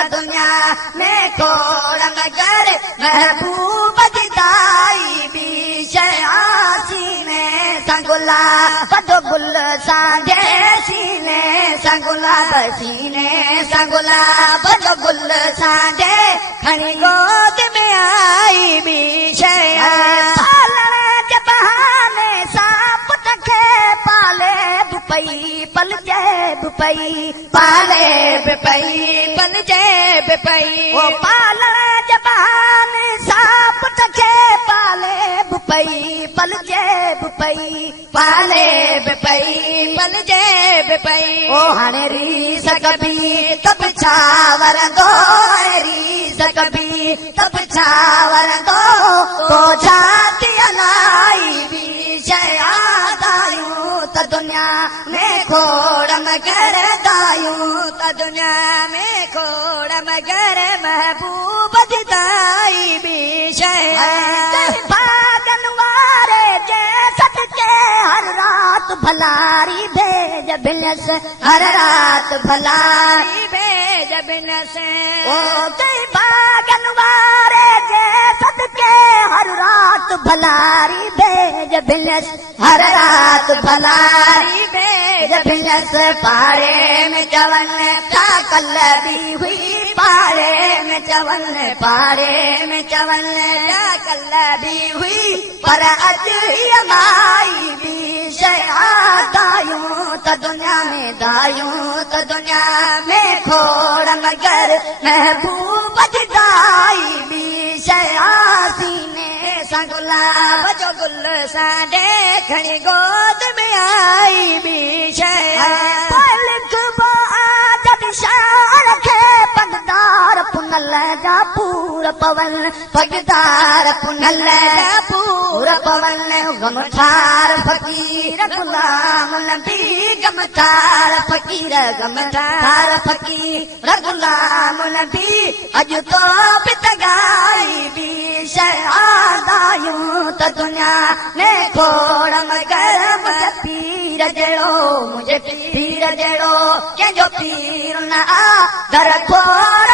त दुनिया में खोड़ मगर महबूब जिदाई भी सीने संगुला बदो गुल सांझे सीने संगुला सीने संगुला बदो गुल सांझे खणी गोद में आई भी पालण जे बहाने सां पुट खे पाले बि पई पलजे बि पई पाले बि पई पलजे बि पई ओ पालण जे बहाने सां पुट खे पाले बि पई पलजे बि पई पाले बि पई पलजे बि पई ओ हाणे रीस कबी तब छा वरंदो रीस कबी तब छा वरंदो को छाती अलाई बि दायूं त दुनिया में खोड़ मगर दायूं त दुनिया में खोड़ मगर महबूब जिदाई भी भागन वारे जे सदके हर रात भलारी भेज बिनस हर रात भलारी भेज बिनस ओ जय भागन वारे जे सदके हर रात भलारी भेज बिनस हर रात भलारी भेज बिनस पाड़े में चवन था कल भी हुई पाड़े में चवन पाड़े में चवन था कल भी हुई पर अज ही माई भी दायूं त दुनिया में दायूं त दुनिया में खोड़ मगर महबूब जिदाई भी सीने संगुला बजो गुल सांडे खणी गोद में आई भी लिखबो जब शान खे पगदार पुनल जा पूर पवन पगदार पुनल जा पूर पवन गमठार फकीर गुलाम नबी गमठार फकीर गमठार फकीर गुलाम नबी अज तो पितगाई भी दायूं त दुनिया में खोड़ मगर मुझे पीर जहिड़ो मुझे पीर जहिड़ो कंहिंजो पीर न आ दर खोड़